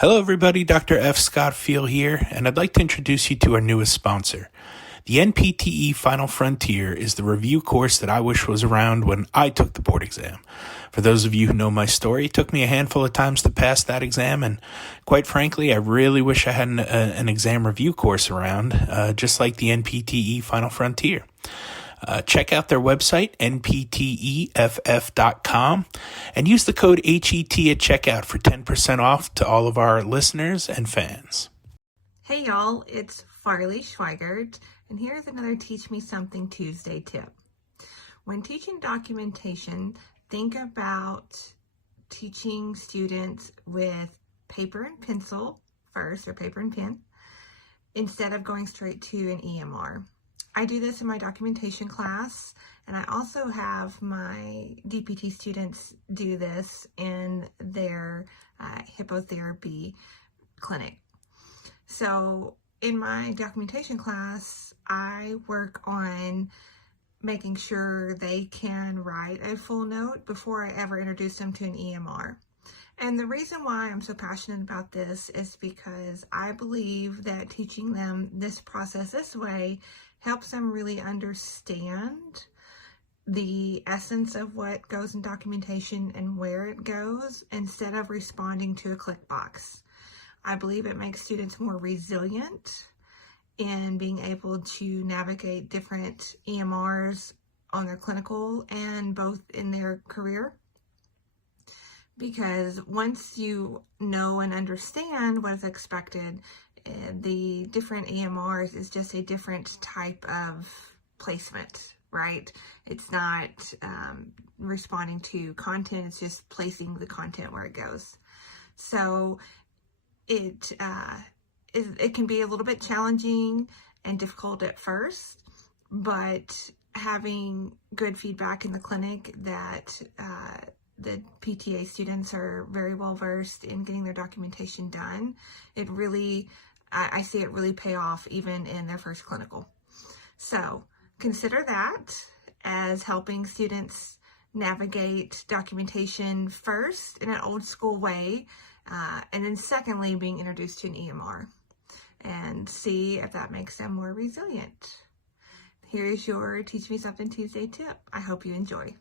Hello everybody, Dr. F. Scott Field here, and I'd like to introduce you to our newest sponsor. The NPTE Final Frontier is the review course that I wish was around when I took the board exam. For those of you who know my story, it took me a handful of times to pass that exam, and quite frankly, I really wish I had an exam review course around, just like the NPTE Final Frontier. Check out their website, npteff.com, and use the code HET at checkout for 10% off to all of our listeners and fans. Hey y'all, it's Farley Schweighart, and here's another Teach Me Something Tuesday tip. When teaching documentation, think about teaching students with paper and pencil first, or paper and pen, instead of going straight to an EMR. I do this in my documentation class, and I also have my DPT students do this in their hippotherapy clinic. So in my documentation class, I work on making sure they can write a full note before I ever introduce them to an EMR. And the reason why I'm so passionate about this is because I believe that teaching them this process this way helps them really understand the essence of what goes in documentation and where it goes, instead of responding to a click box. I believe it makes students more resilient in being able to navigate different EMRs on their clinical and both in their career. Because once you know and understand what is expected, the different EMRs is just a different type of placement, right? It's not responding to content, it's just placing the content where it goes. So it can be a little bit challenging and difficult at first, but having good feedback in the clinic that the PTA students are very well versed in getting their documentation done, it really, I see it really pay off even in their first clinical. So consider that as helping students navigate documentation first in an old school way, and then secondly, being introduced to an EMR, and see if that makes them more resilient. Here is your Teach Me Something Tuesday tip. I hope you enjoy.